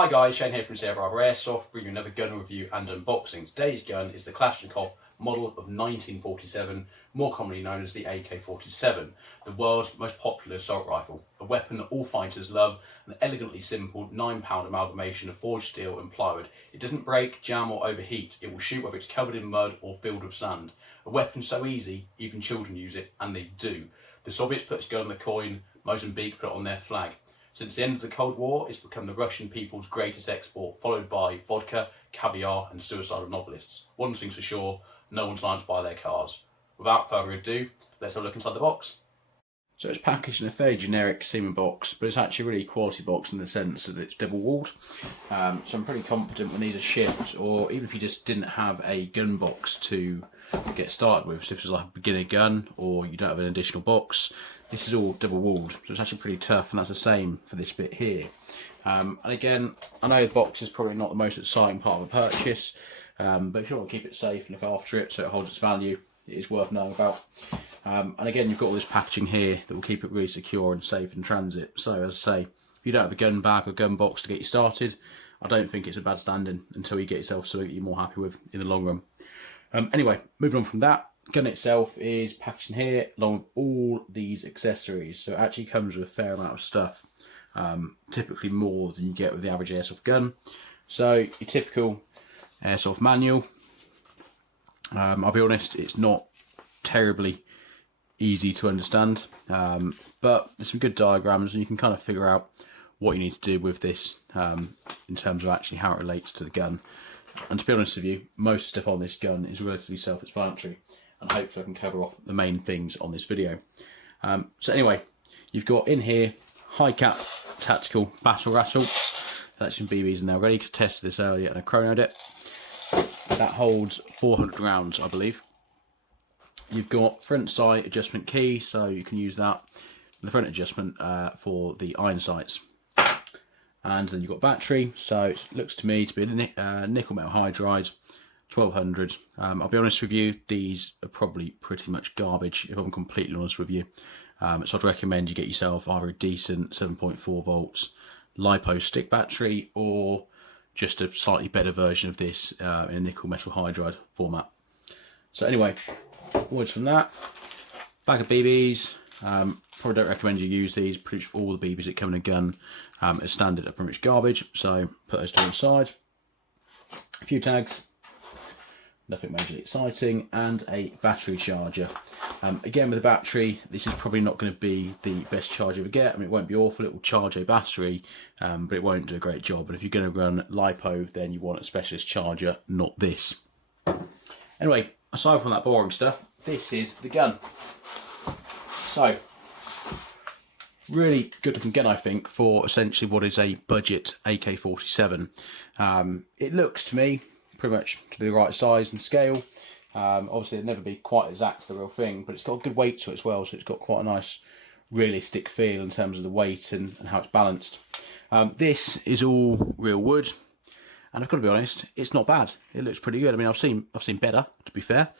Hi guys, Shane here from CM042-S, bringing you another gun review and unboxing. Today's gun is the Kalashnikov model of 1947, more commonly known as the AK-47, the world's most popular assault rifle. A weapon that all fighters love, an elegantly simple 9-pound amalgamation of forged steel and plywood. It doesn't break, jam or overheat. It will shoot whether it's covered in mud or filled with sand. A weapon so easy, even children use it, and they do. The Soviets put this gun on the coin, Mozambique put it on their flag. Since the end of the Cold War, it's become the Russian people's greatest export, followed by vodka, caviar and suicidal novelists. One thing's for sure, no one's lying to buy their cars. Without further ado, let's have a look inside the box. So it's packaged in a fairly generic CYMA box, but it's actually a really quality box in the sense that it's double-walled. So I'm pretty confident when these are shipped, or even if you just didn't have a gun box to get started with, so if it's like a beginner gun or you don't have an additional box, this is all double-walled, so it's actually pretty tough, and that's the same for this bit here. And again, I know the box is probably not the most exciting part of a purchase, but if you want to keep it safe and look after it so it holds its value, it is worth knowing about. And again, you've got all this packaging here that will keep it really secure and safe in transit. So as I say, if you don't have a gun bag or gun box to get you started, I don't think it's a bad standing until you get yourself something that you're more happy with in the long run. Anyway, moving on from that, gun itself is packaged in here along with all these accessories. So it actually comes with a fair amount of stuff, typically more than you get with the average airsoft gun. So your typical airsoft manual. I'll be honest, it's not terribly easy to understand, but there's some good diagrams and you can kind of figure out what you need to do with this in terms of actually how it relates to the gun. And to be honest with you, most stuff on this gun is relatively self-explanatory, and hopefully I can cover off the main things on this video. So anyway, you've got in here high cap tactical battle rattle. That's some BBs in there ready to test this earlier, and I chronoed it. That holds 400 rounds, I believe. You've got front sight adjustment key, so you can use that. The front adjustment for the iron sights. And then you've got battery, so it looks to me to be a nickel metal hydride, 1200. I'll be honest with you, these are probably pretty much garbage, if I'm completely honest with you. So I'd recommend you get yourself either a decent 7.4 volts LiPo stick battery, or just a slightly better version of this in a nickel metal hydride format. So anyway, onwards from that, bag of BBs. Probably don't recommend you use these. Pretty much all the BBs that come in a gun as standard are pretty much garbage, so put those to one side. A few tags, nothing majorly exciting, and a battery charger. Again, with the battery, this is probably not going to be the best charge you ever get. I mean, it won't be awful, it will charge a battery, but it won't do a great job. But if you're going to run LiPo, then you want a specialist charger, not this. Anyway, aside from that boring stuff, this is the gun. So, really good looking gun, I think, for essentially what is a budget AK-47. It looks to me pretty much to be the right size and scale. Obviously it'll never be quite exact the real thing, but it's got a good weight to it as well, so it's got quite a nice realistic feel in terms of the weight and how it's balanced. This is all real wood, and I've got to be honest, it's not bad. It looks pretty good. I mean, I've seen better, to be fair,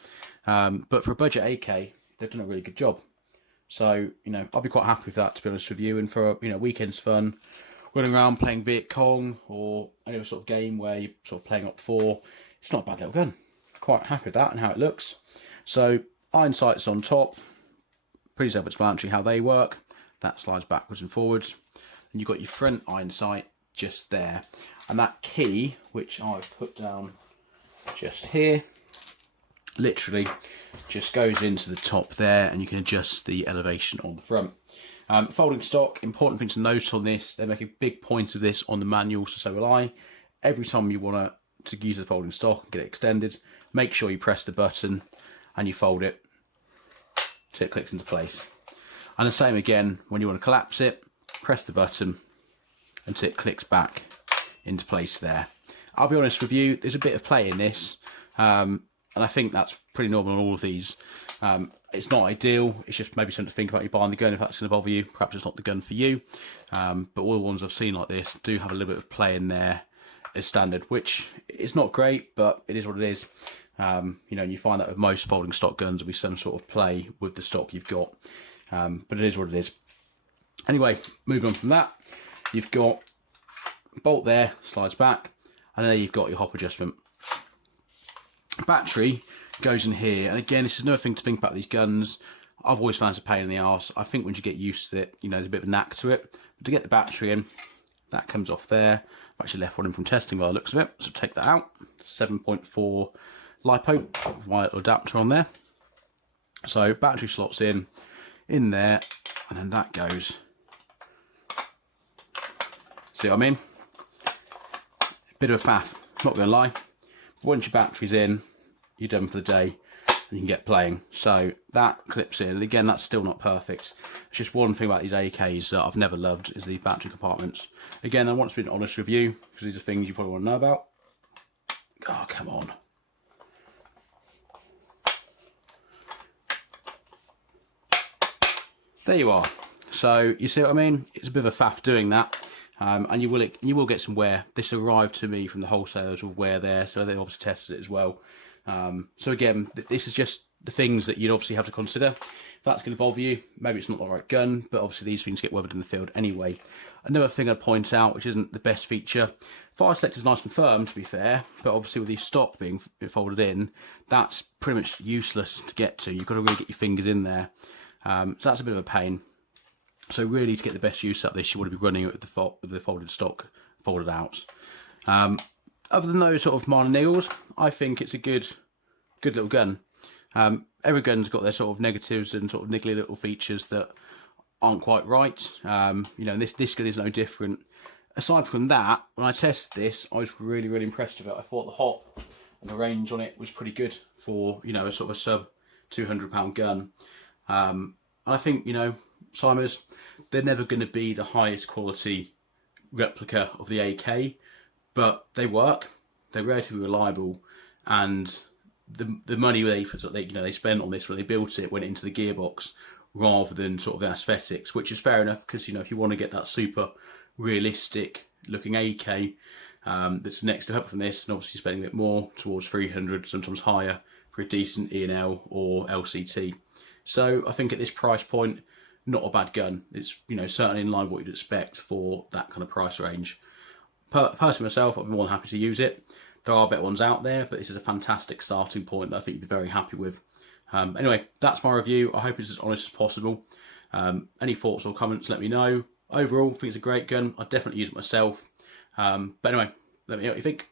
but for a budget AK, they've done a really good job. So, you know, I'll be quite happy with that, to be honest with you. And for, you know, weekends fun, running around playing Viet Cong or any other sort of game where you're sort of playing up 4, it's not a bad little gun. Quite happy with that and how it looks. So, iron sights on top, pretty self-explanatory how they work. That slides backwards and forwards. And you've got your front iron sight just there. And that key, which I've put down just here, literally just goes into the top there, and you can adjust the elevation on the front. Folding stock, important thing to note on this, they make a big point of this on the manual, so will I. Every time you want to use the folding stock and get it extended, make sure you press the button and you fold it till it clicks into place. And the same again, when you want to collapse it, press the button until it clicks back into place there. I'll be honest with you, there's a bit of play in this, and I think that's pretty normal on all of these. It's not ideal, it's just maybe something to think about when you're buying the gun if that's going to bother you. Perhaps it's not the gun for you, but all the ones I've seen like this do have a little bit of play in there as standard, which is not great, but it is what it is. You know, you find that with most folding stock guns there'll be some sort of play with the stock you've got, but it is what it is. Anyway, moving on from that, you've got bolt there, slides back, and there you've got your hop adjustment. Battery goes in here, and again, this is another thing to think about these guns. I've always found it's a pain in the arse. I think once you get used to it, you know, there's a bit of a knack to it. But to get the battery in, that comes off there. I've actually left one in from testing by the looks of it, so take that out. 7.4 LiPo, my little adapter on there. So battery slots in there, and then that goes. See what I mean? Bit of a faff, not gonna lie. But once your battery's in, you're done for the day, and you can get playing. So that clips in, and again, that's still not perfect. It's just one thing about these AKs that I've never loved is the battery compartments. Again, I want to be an honest review, because these are things you probably want to know about. Oh, come on. There you are. So you see what I mean? It's a bit of a faff doing that, and you will get some wear. This arrived to me from the wholesalers with wear there, so they obviously tested it as well. So again, this is just the things that you'd obviously have to consider. If that's going to bother you, maybe it's not the right gun, but obviously these things get weathered in the field anyway. Another thing I'd point out, which isn't the best feature, fire selector is nice and firm, to be fair, but obviously with the stock being folded in, that's pretty much useless to get to. You've got to really get your fingers in there. So that's a bit of a pain. So really, to get the best use out of this, you want to be running it with the folded stock folded out. Other than those sort of minor niggles, I think it's a good little gun. Every gun's got their sort of negatives and sort of niggly little features that aren't quite right. You know, this gun is no different. Aside from that, when I tested this, I was really impressed with it. I thought the hop and the range on it was pretty good for, you know, a sort of a sub £200 gun. And I think, you know, CYMAs, they're never going to be the highest quality replica of the AK, but they work, they're relatively reliable, and the money they spent on this when they built it went into the gearbox rather than sort of the aesthetics, which is fair enough, because, you know, if you want to get that super realistic looking AK that's next step up from this, and obviously spending a bit more towards 300, sometimes higher, for a decent E&L or LCT. So I think at this price point, not a bad gun. It's, you know, certainly in line with what you'd expect for that kind of price range. Personally myself, I'd be more than happy to use it. There are better ones out there, but this is a fantastic starting point that I think you'd be very happy with. Anyway, that's my review. I hope it's as honest as possible. Any thoughts or comments, let me know. Overall, I think it's a great gun. I'd definitely use it myself. But anyway, let me know what you think.